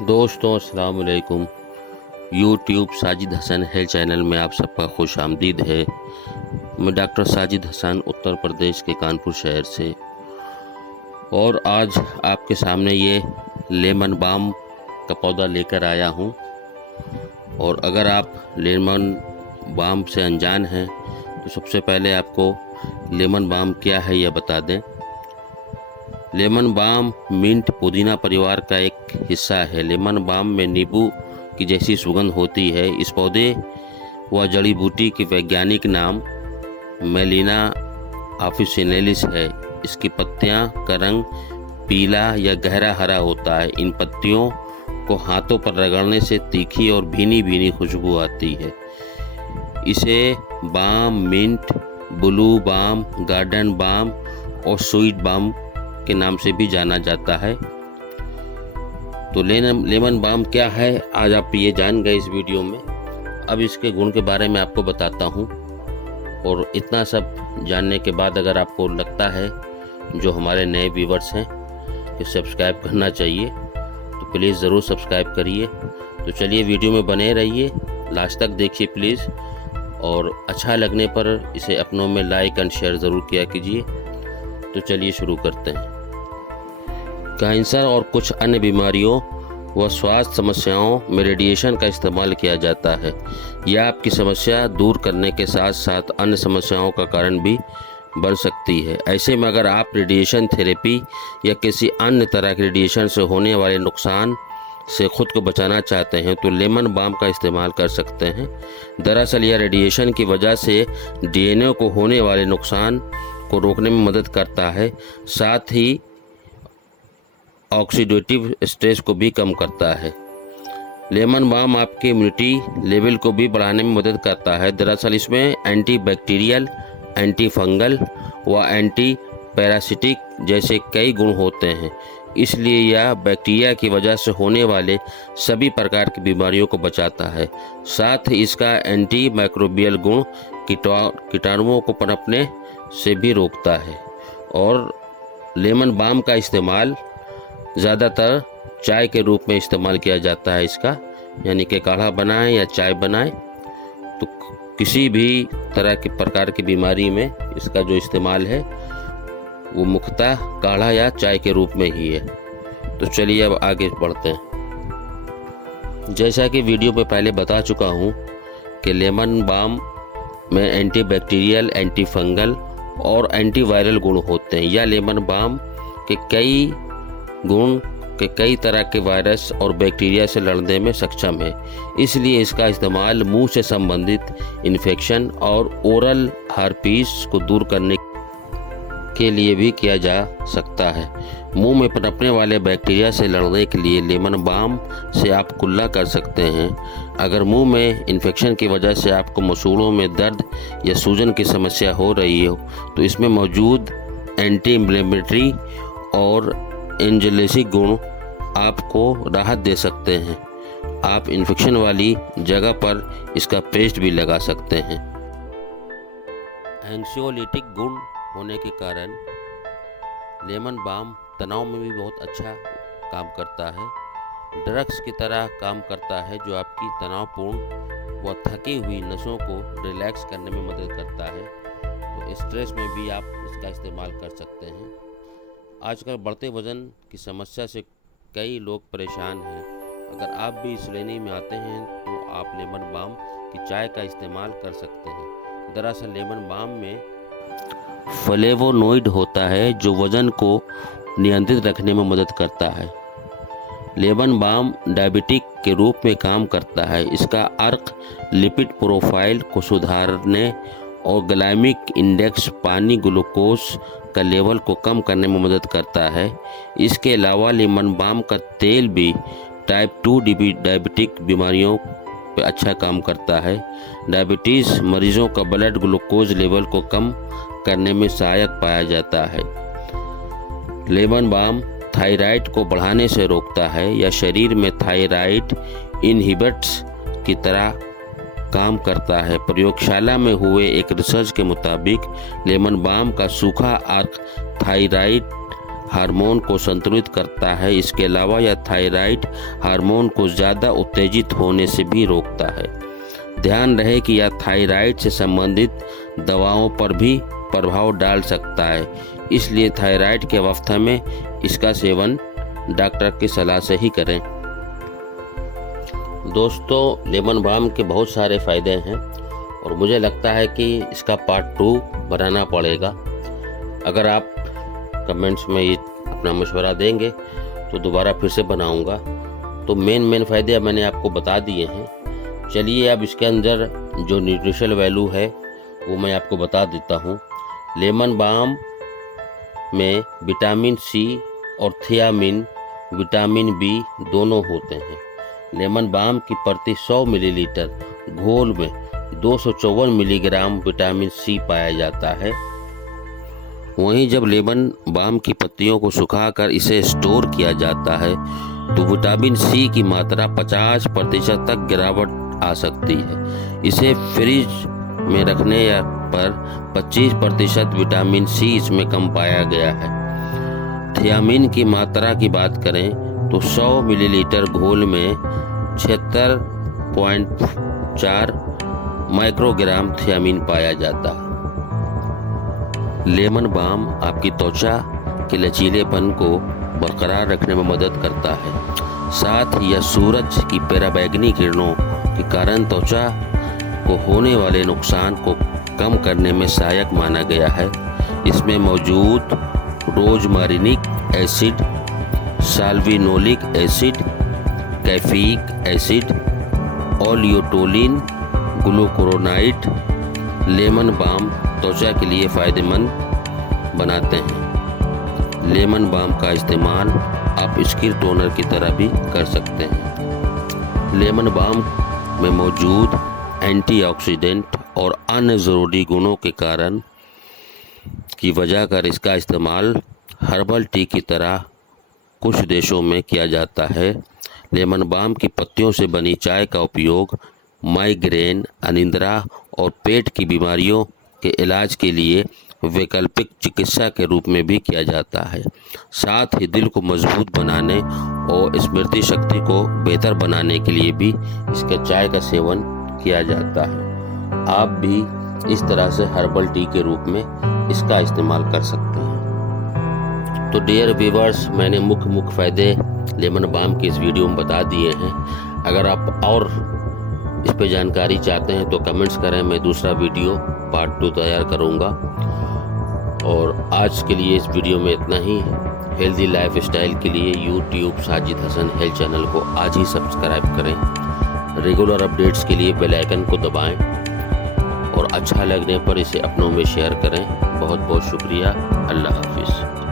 दोस्तों अस्सलाम वालेकुम। YouTube Sajid Hasan health channel में आप सबका खुश आमदीद है। मैं डॉक्टर साजिद हसन उत्तर प्रदेश के कानपुर शहर से, और आज आपके सामने ये लेमन बाम का पौधा लेकर आया हूँ। और अगर आप लेमन बाम से अनजान हैं तो सबसे पहले आपको लेमन बाम क्या है यह बता दें। लेमन बाम मिंट पुदीना परिवार का एक हिस्सा है। लेमन बाम में नींबू की जैसी सुगंध होती है। इस पौधे व जड़ी बूटी की वैज्ञानिक नाम मेलिना ऑफिसिनेलिस है। इसकी पत्तियां का रंग पीला या गहरा हरा होता है। इन पत्तियों को हाथों पर रगड़ने से तीखी और भीनी भीनी खुशबू आती है। इसे balm, mint, blue balm, garden balm और स्वीट बाम के नाम से भी जाना जाता है। तो लेमन बाम क्या है आज आप ये जान गए इस वीडियो में। अब इसके गुण के बारे में आपको बताता हूँ। और इतना सब जानने के बाद अगर आपको लगता है जो हमारे नए व्यूवर्स हैं कि सब्सक्राइब करना चाहिए तो प्लीज़ ज़रूर सब्सक्राइब करिए। तो चलिए वीडियो में बने रहिए, लास्ट तक देखिए प्लीज़, और अच्छा लगने पर इसे अपनों में लाइक एंड शेयर ज़रूर किया कीजिए। तो चलिए शुरू करते हैं। कैंसर और कुछ अन्य बीमारियों व स्वास्थ्य समस्याओं में रेडिएशन का इस्तेमाल किया जाता है। यह आपकी समस्या दूर करने के साथ साथ अन्य समस्याओं का कारण भी बन सकती है। ऐसे में अगर आप रेडिएशन थेरेपी या किसी अन्य तरह के रेडिएशन से होने वाले नुकसान से खुद को बचाना चाहते हैं तो लेमन बाम का इस्तेमाल कर सकते हैं। दरअसल यह रेडिएशन की वजह से डीएनए को होने वाले नुकसान को रोकने में मदद करता है, साथ ही ऑक्सीडेटिव स्ट्रेस को भी कम करता है। लेमन बाम आपके इम्यूनिटी लेवल को भी बढ़ाने में मदद करता है। दरअसल इसमें एंटी बैक्टीरियल, एंटी फंगल व एंटी पैरासिटिक जैसे कई गुण होते हैं। इसलिए यह बैक्टीरिया की वजह से होने वाले सभी प्रकार की बीमारियों को बचाता है। साथ ही इसका एंटी माइक्रोबियल गुण कीटाणुओं को पनपने से भी रोकता है। और लेमन बाम का इस्तेमाल ज़्यादातर चाय के रूप में इस्तेमाल किया जाता है इसका, यानी कि काढ़ा बनाएं या चाय बनाएं तो किसी भी तरह के प्रकार की बीमारी में इसका जो इस्तेमाल है वो मुख्यतः काढ़ा या चाय के रूप में ही है। तो चलिए अब आगे बढ़ते हैं। जैसा कि वीडियो में पहले बता चुका हूँ कि लेमन बाम में एंटी बैक्टीरियल, एंटी फंगल और एंटीवायरल गुण होते हैं। यह लेमन बाम के कई गुण के कई तरह के वायरस और बैक्टीरिया से लड़ने में सक्षम है। इसलिए इसका इस्तेमाल मुंह से संबंधित इन्फेक्शन और ओरल हर्पीस को दूर करने के लिए भी किया जा सकता है। मुंह में पनपने वाले बैक्टीरिया से लड़ने के लिए लेमन बाम से आप कुल्ला कर सकते हैं। अगर मुंह में इन्फेक्शन की वजह से आपको मसूड़ों में दर्द या सूजन की समस्या हो रही हो तो इसमें मौजूद एंटी इन्फ्लेमेटरी और एंजेलिसिक गुण आपको राहत दे सकते हैं। आप इन्फेक्शन वाली जगह पर इसका पेस्ट भी लगा सकते हैं। एंक्सियोलिटिक गुण होने के कारण लेमन बाम तनाव में भी बहुत अच्छा काम करता है। ड्रग्स की तरह काम करता है जो आपकी तनावपूर्ण व थकी हुई नसों को रिलैक्स करने में मदद करता है। तो स्ट्रेस में भी आप इसका इस्तेमाल कर सकते हैं। आजकल बढ़ते वज़न की समस्या से कई लोग परेशान हैं। अगर आप भी इस श्रेणी में आते हैं तो आप लेमन बाम की चाय का इस्तेमाल कर सकते हैं। दरअसल लेमन बाम में फ्लेवोनोइड होता है जो वज़न को नियंत्रित रखने में मदद करता है। लेमन बाम डायबिटिक के रूप में काम करता है। इसका अर्क लिपिड प्रोफाइल को सुधारने और ग्लाइमिक इंडेक्स पानी ग्लूकोज का लेवल को कम करने में मदद करता है। इसके अलावा लेमन बाम का तेल भी टाइप 2 डायबिटिक बीमारियों पर अच्छा काम करता है। डायबिटीज़ मरीजों का ब्लड ग्लूकोज लेवल को कम करने में सहायक पाया जाता है। लेमन बाम थायराइड को बढ़ाने से रोकता है या शरीर में थायराइड इनहिबिटर्स की तरह काम करता है। प्रयोगशाला में हुए एक रिसर्च के मुताबिक लेमन बाम का सूखा अर्क थायराइड हार्मोन को संतुलित करता है। इसके अलावा यह थायराइड हार्मोन को ज़्यादा उत्तेजित होने से भी रोकता है। ध्यान रहे कि यह थायराइड से संबंधित दवाओं पर भी प्रभाव डाल सकता है, इसलिए थायराइड के अवस्था में इसका सेवन डॉक्टर की सलाह से ही करें। दोस्तों, लेमन बाम के बहुत सारे फ़ायदे हैं और मुझे लगता है कि इसका पार्ट 2 बनाना पड़ेगा। अगर आप कमेंट्स में ये अपना मशवरा देंगे तो दोबारा फिर से बनाऊंगा। तो मेन फ़ायदे मैंने आपको बता दिए हैं। चलिए अब इसके अंदर जो न्यूट्रिशनल वैल्यू है वो मैं आपको बता देता हूँ। लेमन बाम में विटामिन सी और थियामिन, विटामिन बी दोनों होते हैं। लेमन बाम की प्रति 100 मिलीलीटर घोल में 254 मिलीग्राम विटामिन सी पाया जाता है। वहीं जब लेमन बाम की पत्तियों को सुखाकर इसे स्टोर किया जाता है तो विटामिन सी की मात्रा 50% तक गिरावट आ सकती है। इसे फ्रिज में रखने पर 25% विटामिन सी इसमें कम पाया गया है। थियामिन की मात्रा की बात करें तो 100 मिलीलीटर घोल में 76.4 माइक्रोग्राम थियामिन पाया जाता है। लेमन बाम आपकी त्वचा के लचीलेपन को बरकरार रखने में मदद करता है। साथ ही यह सूरज की पराबैंगनी किरणों के कारण त्वचा को होने वाले नुकसान को कम करने में सहायक माना गया है। इसमें मौजूद rosmarinic acid, salvianolic acid, caffeic acid, ओलियोटोलिन, ग्लूकुरोनाइड लेमन बाम त्वचा के लिए फ़ायदेमंद बनाते हैं। लेमन बाम का इस्तेमाल आप स्किन टोनर की तरह भी कर सकते हैं। लेमन बाम में मौजूद एंटीऑक्सीडेंट और अन्य ज़रूरी गुणों के कारण की वजह कर इसका इस्तेमाल हर्बल टी की तरह कुछ देशों में किया जाता है। लेमन बाम की पत्तियों से बनी चाय का उपयोग माइग्रेन, अनिद्रा और पेट की बीमारियों के इलाज के लिए वैकल्पिक चिकित्सा के रूप में भी किया जाता है। साथ ही दिल को मजबूत बनाने और स्मृति शक्ति को बेहतर बनाने के लिए भी इसके चाय का सेवन किया जाता है। आप भी इस तरह से हर्बल टी के रूप में इसका इस्तेमाल कर सकते हैं। तो डियर व्यूअर्स, मैंने मुख्य फ़ायदे लेमन बाम के इस वीडियो में बता दिए हैं। अगर आप और इस पे जानकारी चाहते हैं तो कमेंट्स करें, मैं दूसरा वीडियो पार्ट 2 तैयार करूंगा। और आज के लिए इस वीडियो में इतना ही। हेल्दी लाइफ स्टाइल के लिए YouTube Sajid Hasan health channel को आज ही सब्सक्राइब करें। रेगुलर अपडेट्स के लिए बेल आइकन को दबाएं और अच्छा लगने पर इसे अपनों में शेयर करें। बहुत बहुत शुक्रिया। अल्लाह हाफिज़।